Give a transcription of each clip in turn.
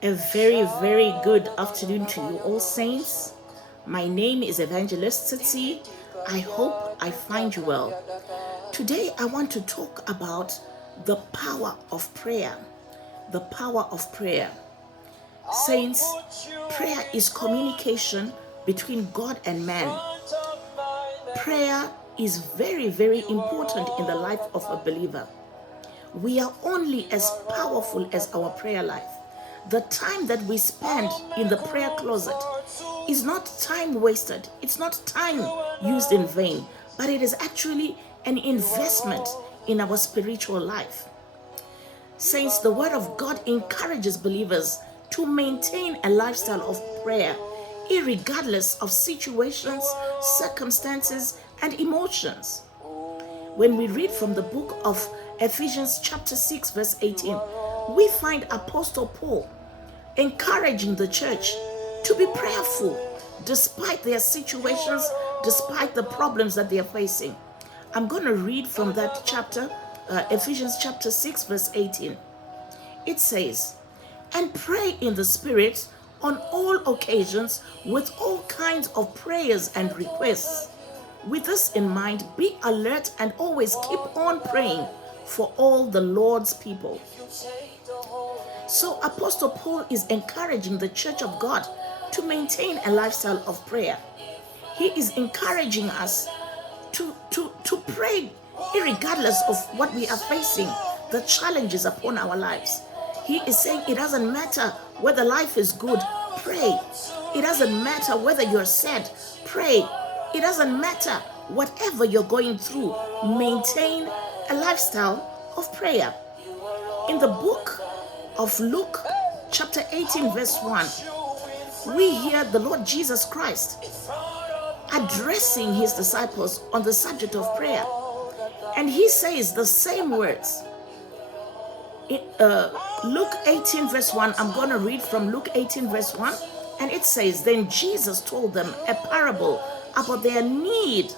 A very, very good afternoon to you all, saints. My name is Evangelist Tsitsi. I hope I find you well. Today, I want to talk about the power of prayer. The power of prayer. Saints, prayer is communication between God and man. Prayer is very, very important in the life of a believer. We are only as powerful as our prayer life. The time that we spend in the prayer closet is not time wasted. It's not time used in vain, but it is actually an investment in our spiritual life. Saints, the Word of God encourages believers to maintain a lifestyle of prayer, irregardless of situations, circumstances, and emotions. When we read from the book of Ephesians chapter 6 verse 18, we find Apostle Paul encouraging the church to be prayerful despite their situations, despite the problems that they are facing. I'm going to read from that chapter, Ephesians chapter 6 verse 18. It says, "And pray in the Spirit on all occasions with all kinds of prayers and requests. With this in mind, be alert and always keep on praying for all the Lord's people." So Apostle Paul is encouraging the church of God to maintain a lifestyle of prayer. He is encouraging us to pray irregardless of what we are facing, the challenges upon our lives. He is saying it doesn't matter whether life is good, pray. It doesn't matter whether you're sad, pray. It doesn't matter whatever you're going through, maintain a lifestyle of prayer. In the book of Luke, chapter 18, verse 1, we hear the Lord Jesus Christ addressing his disciples on the subject of prayer. And he says the same words. Luke 18, verse 1, I'm going to read from Luke 18, verse 1. And it says, "Then Jesus told them a parable about their need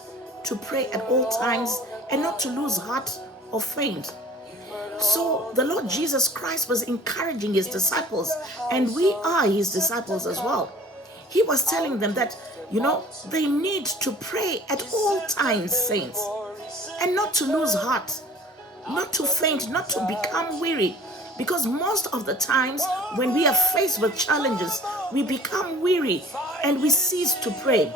to pray at all times and not to lose heart or faint." So the Lord Jesus Christ was encouraging his disciples, and we are his disciples as well. He was telling them that, they need to pray at all times, saints, and not to lose heart, not to faint, not to become weary. Because most of the times when we are faced with challenges, we become weary and we cease to pray.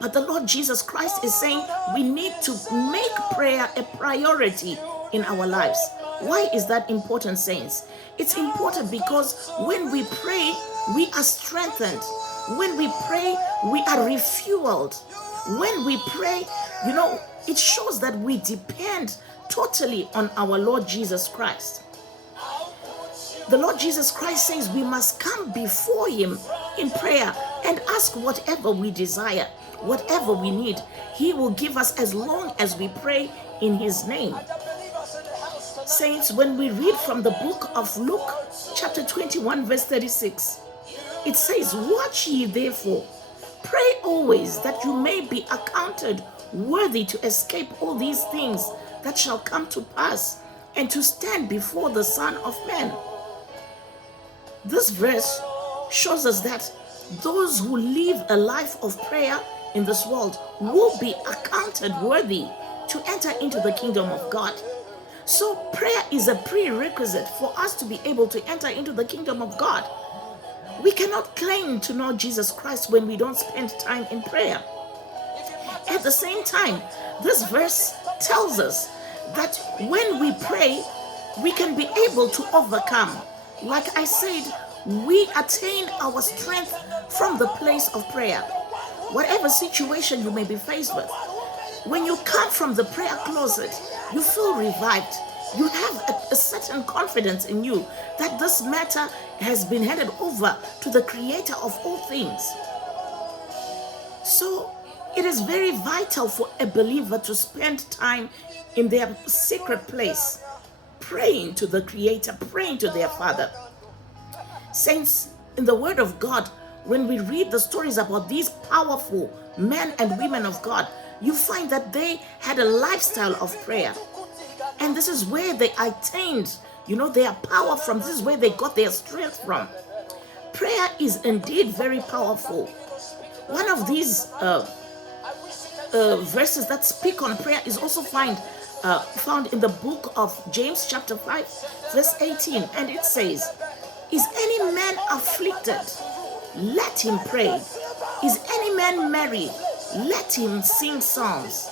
But the Lord Jesus Christ is saying we need to make prayer a priority in our lives. Why is that important, saints? It's important because when we pray, we are strengthened. When we pray, we are refueled. When we pray, it shows that we depend totally on our Lord Jesus Christ. The Lord Jesus Christ says we must come before him in prayer and ask whatever we desire, whatever we need. He will give us as long as we pray in his name. Saints, when we read from the book of Luke, chapter 21, verse 36, it says, "Watch ye therefore, pray always that you may be accounted worthy to escape all these things that shall come to pass and to stand before the Son of Man." This verse shows us that those who live a life of prayer in this world will be accounted worthy to enter into the kingdom of God. So prayer is a prerequisite for us to be able to enter into the kingdom of God. We cannot claim to know Jesus Christ when we don't spend time in prayer. At the same time, this verse tells us that when we pray, we can be able to overcome. Like I said, we attain our strength from the place of prayer. Whatever situation you may be faced with, when you come from the prayer closet, you feel revived. You have a certain confidence in you that this matter has been handed over to the Creator of all things. So it is very vital for a believer to spend time in their secret place, praying to the Creator, praying to their Father. Saints, in the Word of God, when we read the stories about these powerful men and women of God, you find that they had a lifestyle of prayer. And this is where they attained, their power from. This is where they got their strength from. Prayer is indeed very powerful. One of these verses that speak on prayer is also found in the book of James chapter 5 verse 18, and it says, "Is any man afflicted? Let him pray. Is any man merry? Let him sing psalms."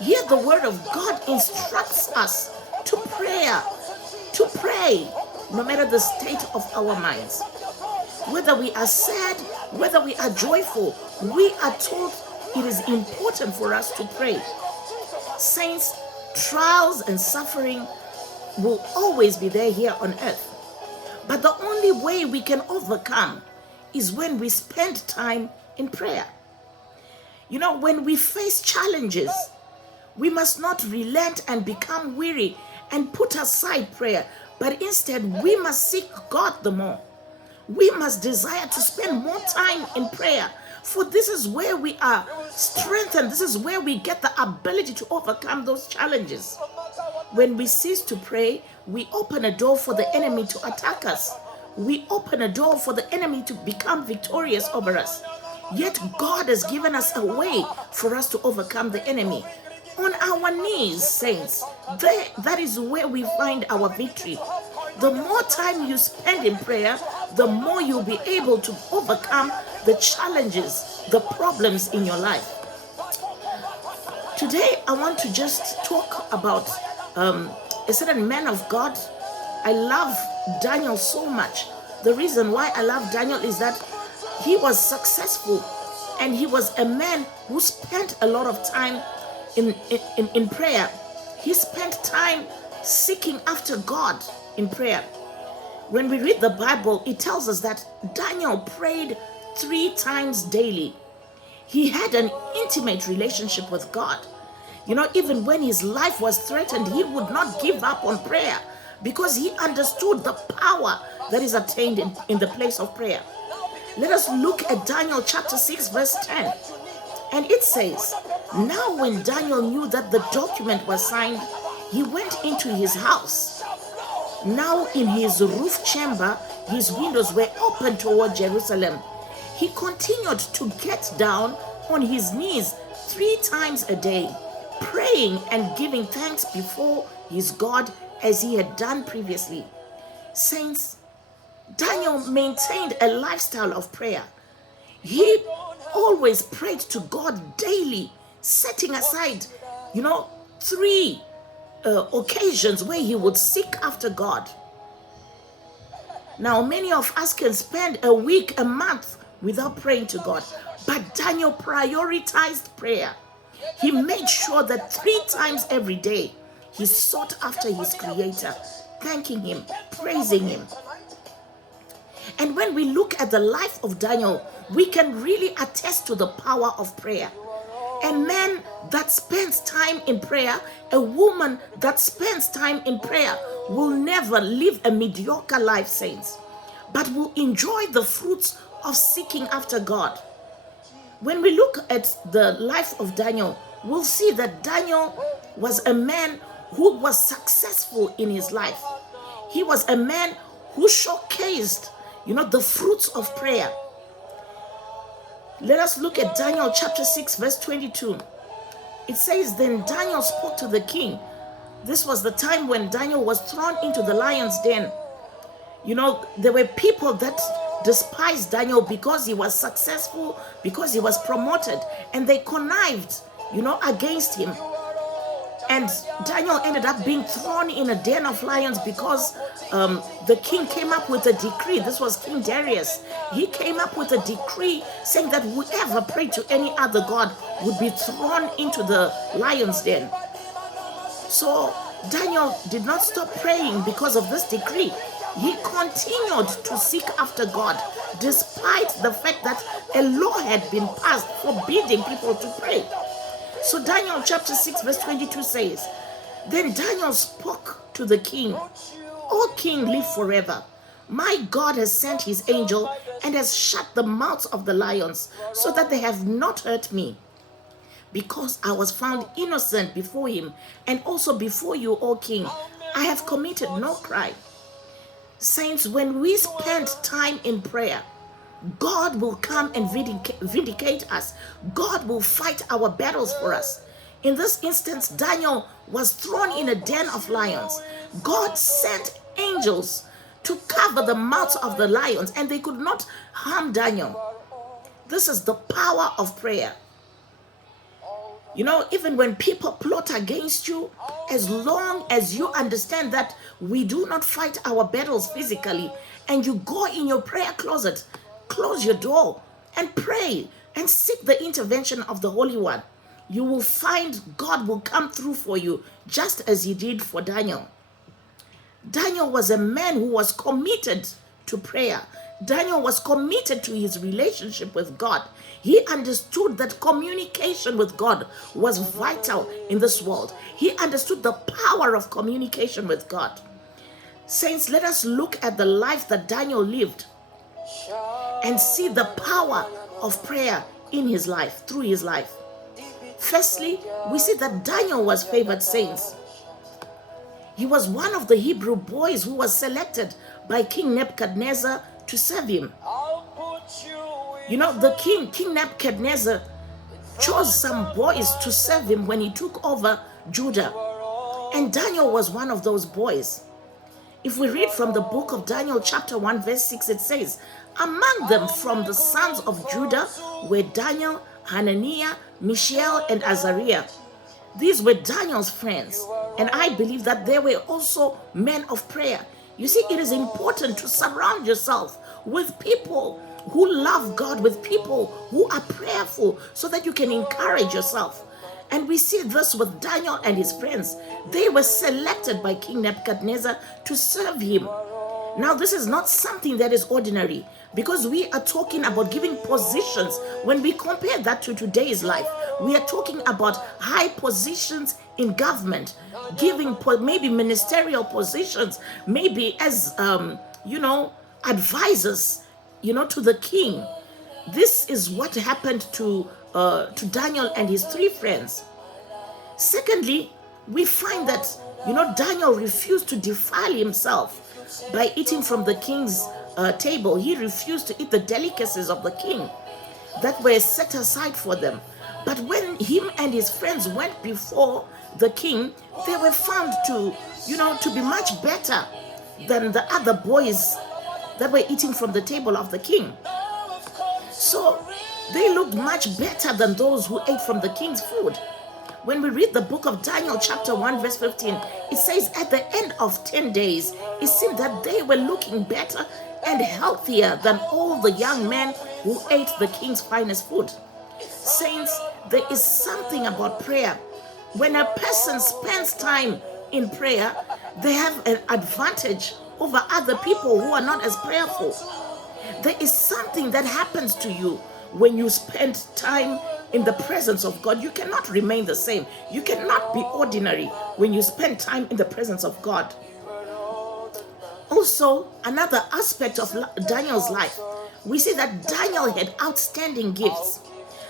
Here the word of God instructs us to pray no matter the state of our minds. Whether we are sad, whether we are joyful, we are told it is important for us to pray. Saints, trials and suffering will always be there here on earth. But the only way we can overcome is when we spend time in prayer. When we face challenges, we must not relent and become weary and put aside prayer, but instead we must seek God the more. We must desire to spend more time in prayer, for this is where we are strengthened. This is where we get the ability to overcome those challenges. When we cease to pray, we open a door for the enemy to attack us. We open a door for the enemy to become victorious over us. Yet God has given us a way for us to overcome the enemy. On our knees, saints, that is where we find our victory. The more time you spend in prayer, the more you'll be able to overcome the challenges, the problems in your life. Today, I want to just talk about a certain man of God. I love Daniel so much. The reason why I love Daniel is that he was successful, and he was a man who spent a lot of time in prayer. He spent time seeking after God in prayer. When we read the Bible, it tells us that Daniel prayed 3 times daily. He had an intimate relationship with God. Even when his life was threatened, he would not give up on prayer because he understood the power that is attained in the place of prayer. Let us look at Daniel chapter 6 verse 10. And it says, "Now when Daniel knew that the document was signed, he went into his house. Now in his roof chamber, his windows were open toward Jerusalem. He continued to get down on his knees 3 times a day, praying and giving thanks before his God as he had done previously." Saints, Daniel maintained a lifestyle of prayer. He always prayed to God daily, setting aside, 3 occasions where he would seek after God. Now, many of us can spend a week, a month without praying to God, but Daniel prioritized prayer. He made sure that 3 times every day he sought after his Creator, thanking him, praising him. And when we look at the life of Daniel, we can really attest to the power of prayer. A man that spends time in prayer, a woman that spends time in prayer will never live a mediocre life, saints, but will enjoy the fruits of seeking after God. When we look at the life of Daniel, we'll see that Daniel was a man who was successful in his life. He was a man who showcased, the fruits of prayer. Let us look at Daniel chapter 6 verse 22. It says, "Then Daniel spoke to the king." This was the time when Daniel was thrown into the lion's den. There were people that despised Daniel because he was successful, because he was promoted, and they connived, against him. And Daniel ended up being thrown in a den of lions because the king came up with a decree. This was King Darius. He came up with a decree saying that whoever prayed to any other god would be thrown into the lion's den. So Daniel did not stop praying because of this decree. He continued to seek after God despite the fact that a law had been passed forbidding people to pray. So Daniel chapter 6 verse 22 says, "Then Daniel spoke to the king, 'O king, live forever. My God has sent his angel and has shut the mouths of the lions so that they have not hurt me, because I was found innocent before him and also before you, O king. I have committed no crime. Saints, when we spend time in prayer, God will come and vindicate us. God will fight our battles for us. In this instance, Daniel was thrown in a den of lions. God sent angels to cover the mouths of the lions, and they could not harm Daniel. This is the power of prayer. You know, even when people plot against you, as long as you understand that we do not fight our battles physically, and you go in your prayer closet, close your door, and pray and seek the intervention of the Holy One, you will find God will come through for you, just as he did for Daniel. Daniel was a man who was committed to prayer. Daniel was committed to his relationship with God. He understood that communication with God was vital in this world. He understood the power of communication with God. Saints, let us look at the life that Daniel lived and see the power of prayer in his life, through his life. Firstly, we see that Daniel was favored, saints. He was one of the Hebrew boys who was selected by King Nebuchadnezzar to serve him. You know, the King Nebuchadnezzar chose some boys to serve him when he took over Judah. And Daniel was one of those boys. If we read from the book of Daniel chapter 1 verse 6, it says, among them from the sons of Judah were Daniel, Hananiah, Mishael, and Azariah. These were Daniel's friends, and I believe that they were also men of prayer. You see, it is important to surround yourself with people who love God, with people who are prayerful, so that you can encourage yourself. And we see this with Daniel and his friends. They were selected by King Nebuchadnezzar to serve him. Now, this is not something that is ordinary, because we are talking about giving positions. When we compare that to today's life, we are talking about high positions in government, giving maybe ministerial positions, maybe as, advisors, to the king. This is what happened to Daniel and his three friends. Secondly, we find that, Daniel refused to defile himself by eating from the king's table. He refused to eat the delicacies of the king that were set aside for them. But when him and his friends went before the king, they were found to be much better than the other boys that were eating from the table of the king. So they looked much better than those who ate from the king's food. When we read the book of Daniel chapter 1 verse 15, it says at the end of 10 days, it seemed that they were looking better and healthier than all the young men who ate the king's finest food. Saints, there is something about prayer. When a person spends time in prayer, they have an advantage over other people who are not as prayerful. There is something that happens to you when you spend time in the presence of God. You cannot remain the same. You cannot be ordinary when you spend time in the presence of God. Also, another aspect of Daniel's life, we see that Daniel had outstanding gifts.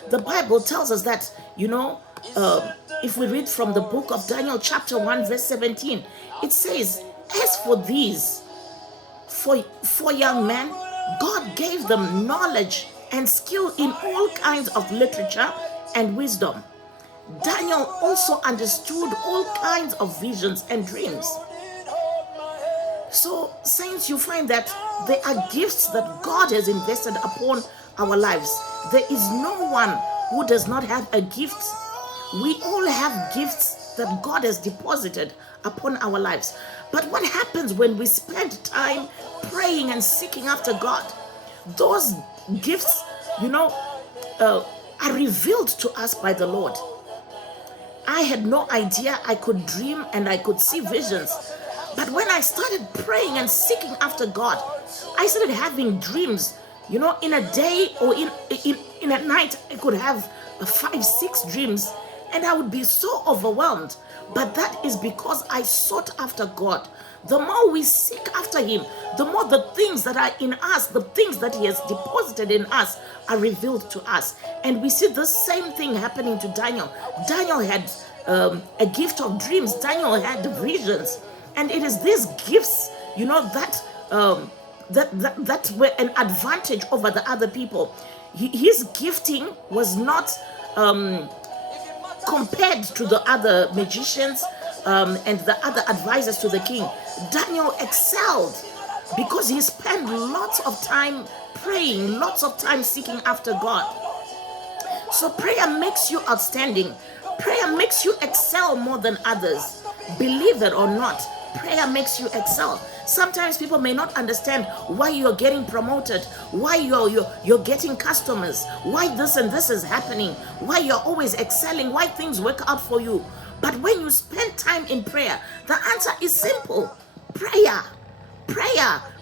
The Bible tells us that, if we read from the book of Daniel chapter 1 verse 17, it says, as for these four young men, God gave them knowledge and skill in all kinds of literature and wisdom. Daniel also understood all kinds of visions and dreams. So, saints, you find that there are gifts that God has invested upon our lives. There is no one who does not have a gift. We all have gifts that God has deposited upon our lives. But what happens when we spend time praying and seeking after God? Those gifts, are revealed to us by the Lord. I had no idea I could dream and I could see visions. But when I started praying and seeking after God, I started having dreams. In a day or in a night, I could have 5-6 dreams, and I would be so overwhelmed. But that is because I sought after God. The more we seek after him, the more the things that are in us, the things that he has deposited in us, are revealed to us. And we see the same thing happening to Daniel. Daniel had a gift of dreams. Daniel had visions. And it is these gifts, that were an advantage over the other people. His gifting was not compared to the other magicians and the other advisors to the king. Daniel excelled because he spent lots of time praying, lots of time seeking after God. So prayer makes you outstanding. Prayer makes you excel more than others. Believe it or not, prayer makes you excel. Sometimes people may not understand why you're getting promoted, why you're getting customers, why this and this is happening, why you're always excelling, why things work out for you. But when you spend time in prayer, the answer is simple. Prayer.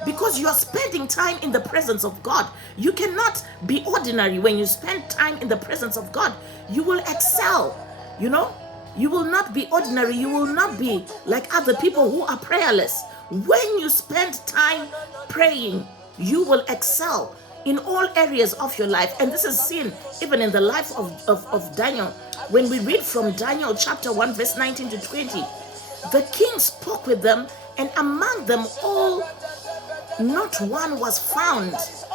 Because you're spending time in the presence of God. You cannot be ordinary. When you spend time in the presence of God, you will excel. You will not be ordinary. You will not be like other people who are prayerless. When you spend time praying, you will excel in all areas of your life. And this is seen even in the life of Daniel. When we read from Daniel chapter 1 verse 19 to 20, the king spoke with them, and among them all, not one was found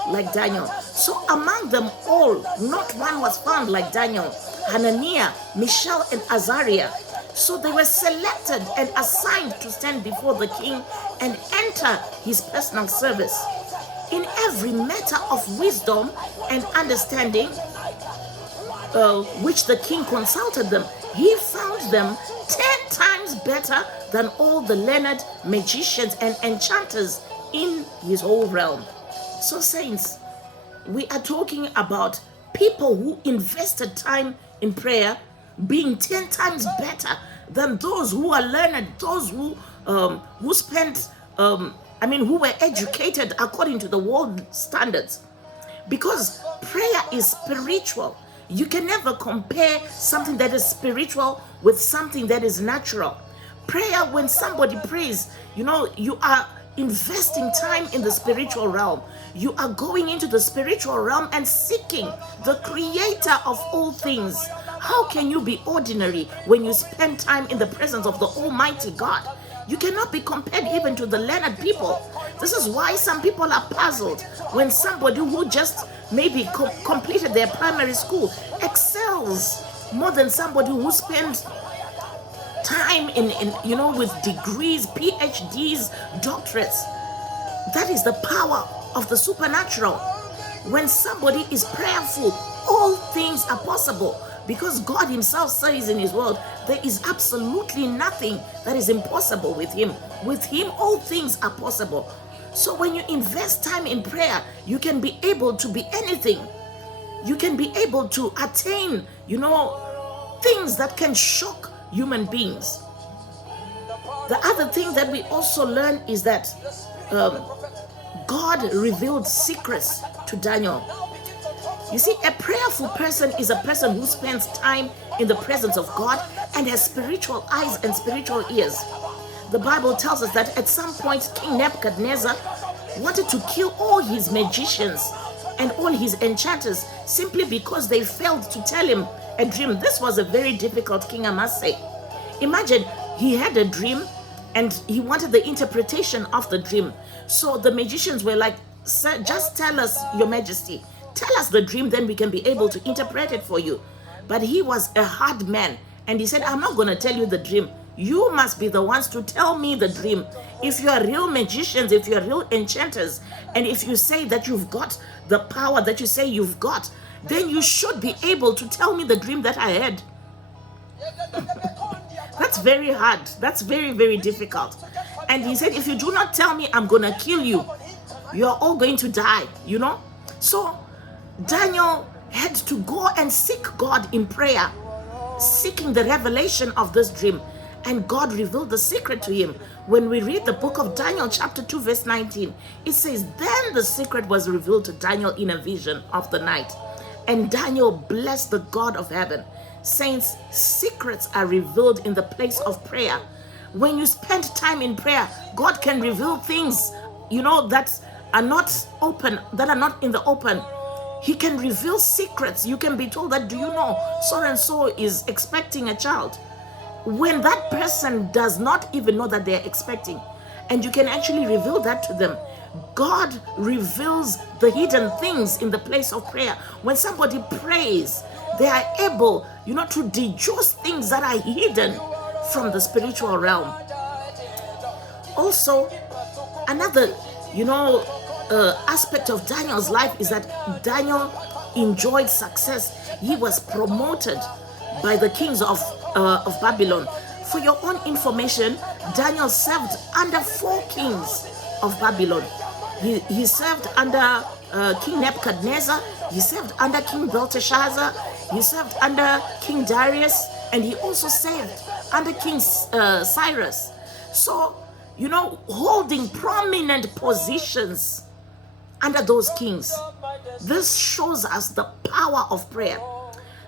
like Daniel. So among them all, not one was found like Daniel, Hananiah, Mishael, and Azariah. So they were selected and assigned to stand before the king and enter his personal service. In every matter of wisdom and understanding, which the king consulted them, he found them 10 times better than all the learned magicians and enchanters in his whole realm. So saints, we are talking about people who invested time in prayer being 10 times better than those who are learned, those who spent, who were educated according to the world standards. Because prayer is spiritual. You can never compare something that is spiritual with something that is natural. Prayer, when somebody prays, you are investing time in the spiritual realm. You are going into the spiritual realm and seeking the creator of all things. How can you be ordinary when you spend time in the presence of the Almighty God? You cannot be compared even to the learned people. This is why some people are puzzled when somebody who just maybe completed their primary school excels more than somebody who spends time with degrees, PhDs, doctorates. That is the power of the supernatural. When somebody is prayerful, all things are possible, because God himself says in his word, there is absolutely nothing that is impossible with him. With him, all things are possible. So when you invest time in prayer, you can be able to be anything. You can be able to attain, things that can shock human beings. The other thing that we also learn is that God revealed secrets to Daniel. You see, a prayerful person is a person who spends time in the presence of God and has spiritual eyes and spiritual ears. The Bible tells us that at some point King Nebuchadnezzar wanted to kill all his magicians and all his enchanters simply because they failed to tell him a dream. This was a very difficult king, I must say. Imagine, he had a dream and he wanted the interpretation of the dream. So the magicians were like, "Sir, just tell us, Your Majesty. Tell us the dream, then we can be able to interpret it for you." But he was a hard man, and he said, "I'm not going to tell you the dream. You must be the ones to tell me the dream. If you are real magicians, if you are real enchanters, and if you say that you've got the power that you say you've got, then you should be able to tell me the dream that I had." That's very hard. That's very, very difficult. And he said, "If you do not tell me, I'm going to kill you. You're all going to die, So Daniel had to go and seek God in prayer, seeking the revelation of this dream. And God revealed the secret to him. When we read the book of Daniel chapter 2 verse 19, it says, "Then the secret was revealed to Daniel in a vision of the night. And Daniel blessed the God of heaven." Saints, secrets are revealed in the place of prayer. When you spend time in prayer, God can reveal things, that are not open, that are not in the open. He can reveal secrets. You can be told that, "Do you know so and so is expecting a child?" when that person does not even know that they're expecting, and you can actually reveal that to them. God reveals the hidden things in the place of prayer. When somebody prays, they are able, to deduce things that are hidden from the spiritual realm. Also, another, aspect of Daniel's life is that Daniel enjoyed success. He was promoted by the kings of Babylon. For your own information, Daniel served under 4 kings of Babylon. He served under King Nebuchadnezzar. He served under King Belteshazzar. He served under King Darius. And he also served under King Cyrus. So, holding prominent positions under those kings. This shows us the power of prayer.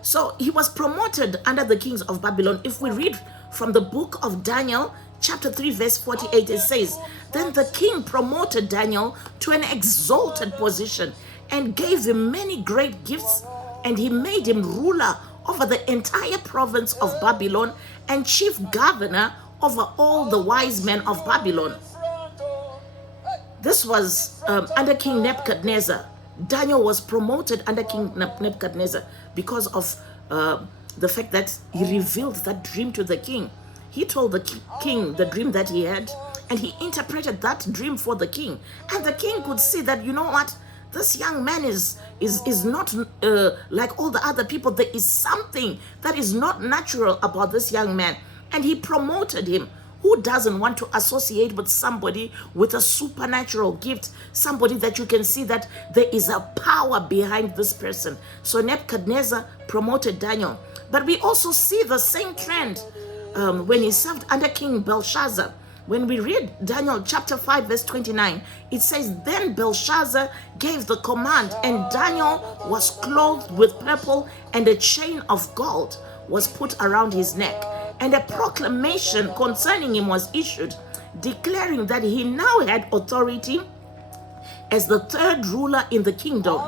So he was promoted under the kings of Babylon. If we read from the book of Daniel, chapter 3, verse 48, it says, "Then the king promoted Daniel to an exalted position and gave him many great gifts, and he made him ruler over the entire province of Babylon and chief governor over all the wise men of Babylon." This was under King Nebuchadnezzar. Daniel was promoted under King Nebuchadnezzar because of the fact that he revealed that dream to the king. He told the king the dream that he had, and he interpreted that dream for the king. And the king could see that, this young man is not like all the other people. There is something that is not natural about this young man. And he promoted him. Who doesn't want to associate with somebody with a supernatural gift? Somebody that you can see that there is a power behind this person. So Nebuchadnezzar promoted Daniel. But we also see the same trend when he served under King Belshazzar. When we read Daniel chapter 5 verse 29, it says, "Then Belshazzar gave the command, and Daniel was clothed with purple, and a chain of gold was put around his neck. And a proclamation concerning him was issued, declaring that he now had authority as the 3rd ruler in the kingdom."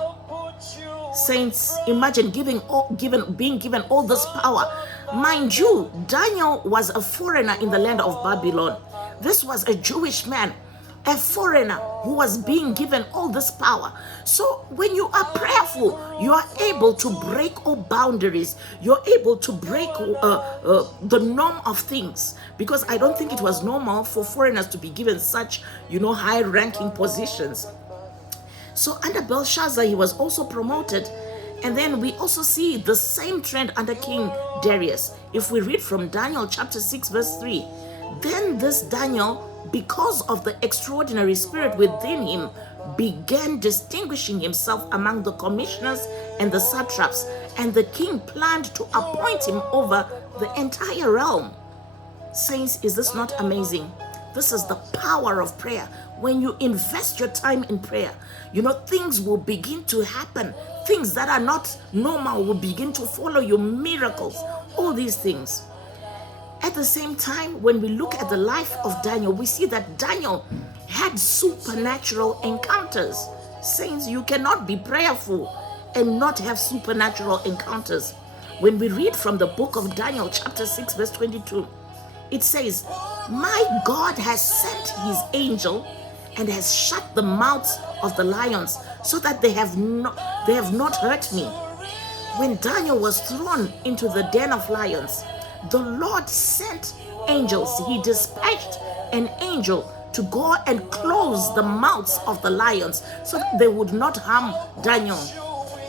Saints, imagine being given all this power. Mind you, Daniel was a foreigner in the land of Babylon. This was a Jewish man, a foreigner who was being given all this power. So when you are prayerful, you are able to break all boundaries. You're able to break the norm of things, because I don't think it was normal for foreigners to be given such, high-ranking positions. So under Belshazzar, he was also promoted. And then we also see the same trend under King Darius. If we read from Daniel chapter 6 verse 3, "Then this Daniel, because of the extraordinary spirit within him, began distinguishing himself among the commissioners and the satraps, and the king planned to appoint him over the entire realm." Saints, is this not amazing? This is the power of prayer. When you invest your time in prayer, things will begin to happen. Things that are not normal will begin to follow you, miracles, all these things. At the same time, when we look at the life of Daniel, we see that Daniel had supernatural encounters. Saints, you cannot be prayerful and not have supernatural encounters. When we read from the book of Daniel, chapter 6, verse 22, it says, "My God has sent his angel and has shut the mouths of the lions so that they have not hurt me." When Daniel was thrown into the den of lions, the Lord sent angels. He dispatched an angel to go and close the mouths of the lions so that they would not harm Daniel.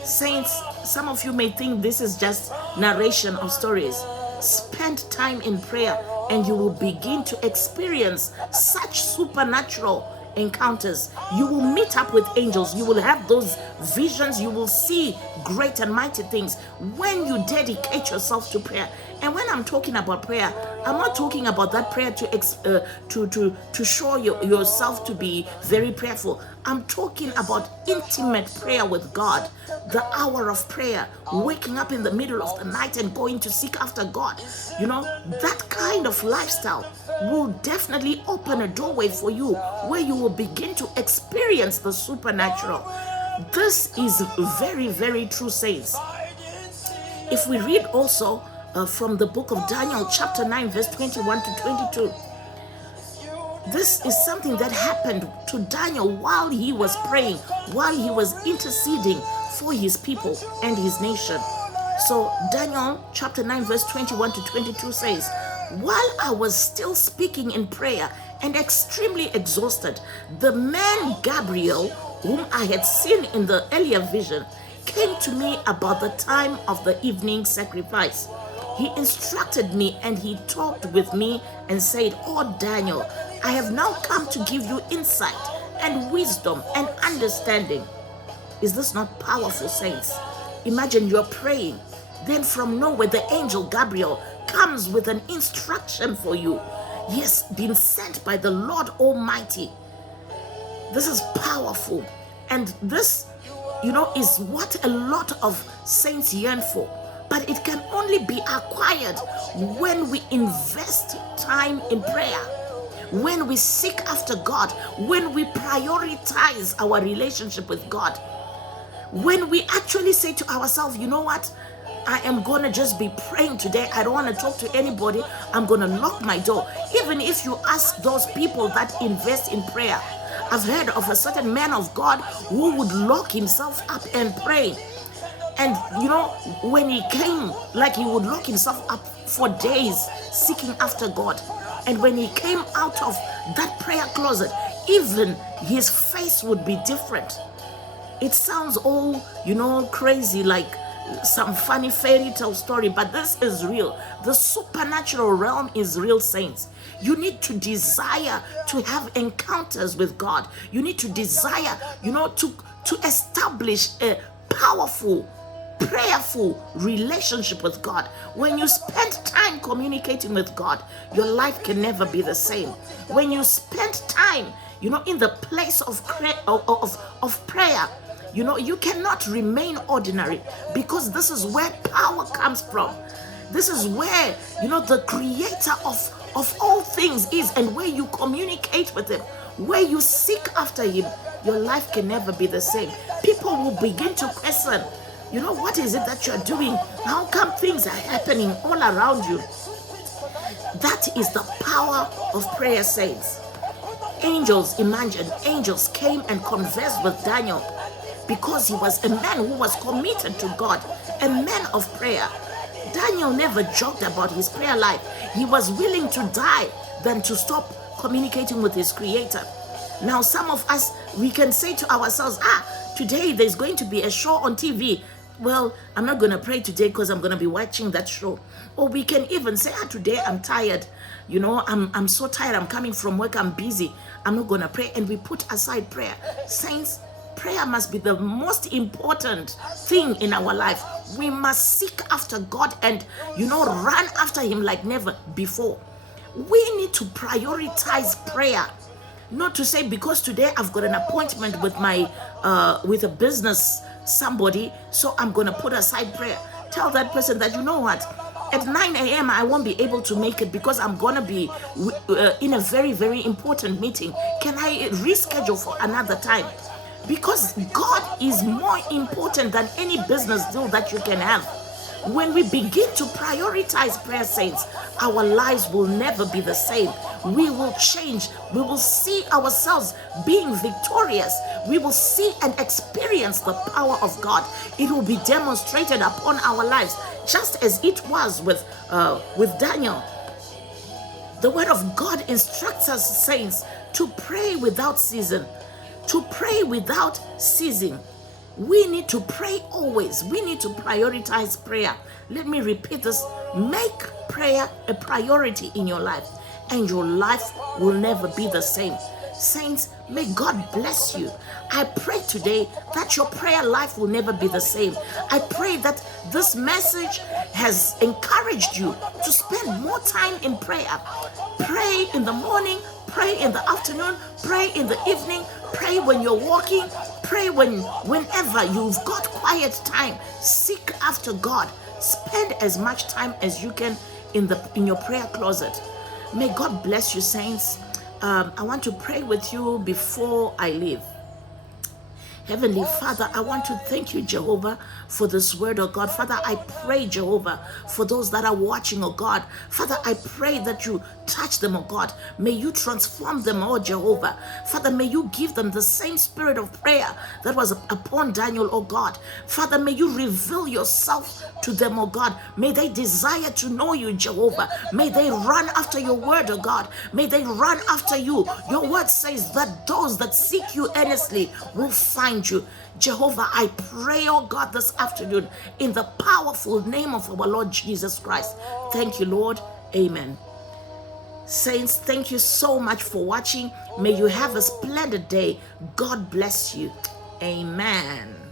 Saints, some of you may think this is just narration of stories. Spend time in prayer and you will begin to experience such supernatural encounters. You will meet up with angels. You will have those visions. You will see great and mighty things when you dedicate yourself to prayer. And when I'm talking about prayer, I'm not talking about that prayer to show yourself to be very prayerful. I'm talking about intimate prayer with God, the hour of prayer, waking up in the middle of the night and going to seek after God. That kind of lifestyle will definitely open a doorway for you where you will begin to experience the supernatural. This is very, very true, saints. If we read also from the book of Daniel, chapter 9, verse 21 to 22. This is something that happened to Daniel while he was praying, while he was interceding for his people and his nation. So Daniel chapter 9 verse 21 to 22 says, while I was still speaking in prayer and extremely exhausted, the man Gabriel, whom I had seen in the earlier vision, came to me about the time of the evening sacrifice. He instructed me and he talked with me and said, "Oh Daniel, I have now come to give you insight and wisdom and understanding." Is this not powerful, saints? Imagine you're praying, then from nowhere the angel Gabriel comes with an instruction for you. He has been sent by the Lord Almighty. This is powerful, and this, is what a lot of saints yearn for. But it can only be acquired when we invest time in prayer, when we seek after God, when we prioritize our relationship with God, when we actually say to ourselves, you know what, I am going to just be praying today. I don't want to talk to anybody. I'm going to lock my door. Even if you ask those people that invest in prayer, I've heard of a certain man of God who would lock himself up and pray. And when he came, like he would lock himself up for days seeking after God. And when he came out of that prayer closet, even his face would be different. It sounds all, crazy, like some funny fairy tale story, but this is real. The supernatural realm is real, saints. You need to desire to have encounters with God. You need to desire, to establish a powerful, prayerful relationship with God. When you spend time communicating with God, your life can never be the same. When you spend time, in the place of prayer, you cannot remain ordinary, because this is where power comes from. This is where, the creator of all things is, and where you communicate with him, where you seek after him. Your life can never be the same. People will begin to question, what is it that you're doing? How come things are happening all around you? That is the power of prayer, saints. Angels came and conversed with Daniel, because he was a man who was committed to God, a man of prayer. Daniel never joked about his prayer life. He was willing to die than to stop communicating with his creator. Now, some of us, we can say to ourselves, today there's going to be a show on TV. Well, I'm not going to pray today because I'm going to be watching that show. Or we can even say, today I'm tired. I'm so tired. I'm coming from work. I'm busy. I'm not going to pray. And we put aside prayer. Saints, prayer must be the most important thing in our life. We must seek after God and, run after him like never before. We need to prioritize prayer. Not to say because today I've got an appointment with with a business somebody, so I'm going to put aside prayer. Tell that person that, at 9 a.m. I won't be able to make it because I'm going to be in a very, very important meeting. Can I reschedule for another time? Because God is more important than any business deal that you can have. When we begin to prioritize prayer, saints, our lives will never be the same. We will change. We will see ourselves being victorious. We will see and experience the power of God. It will be demonstrated upon our lives, just as it was with Daniel. The word of God instructs us, saints, to pray without season. To pray without ceasing. We need to pray always. We need to prioritize prayer. Let me repeat this. Make prayer a priority in your life, and your life will never be the same. Saints, may God bless you. I pray today that your prayer life will never be the same. I pray that this message has encouraged you to spend more time in prayer. Pray in the morning, pray in the afternoon, pray in the evening, pray when you're walking, pray whenever you've got quiet time. Seek after God. Spend as much time as you can in your prayer closet. May God bless you, saints. I want to pray with you before I leave. Heavenly Father, I want to thank you, Jehovah, for this word, oh God. Father, I pray, Jehovah, for those that are watching, oh God. Father, I pray that you touch them, oh God. May you transform them, oh Jehovah. Father, may you give them the same spirit of prayer that was upon Daniel, oh God. Father, may you reveal yourself to them, oh God. May they desire to know you, Jehovah. May they run after your word, oh God. May they run after you. Your word says that those that seek you earnestly will find you. Jehovah, I pray, oh God, this afternoon in the powerful name of our Lord Jesus Christ. Thank you, Lord. Amen. Saints, thank you so much for watching. May you have a splendid day. God bless you. Amen.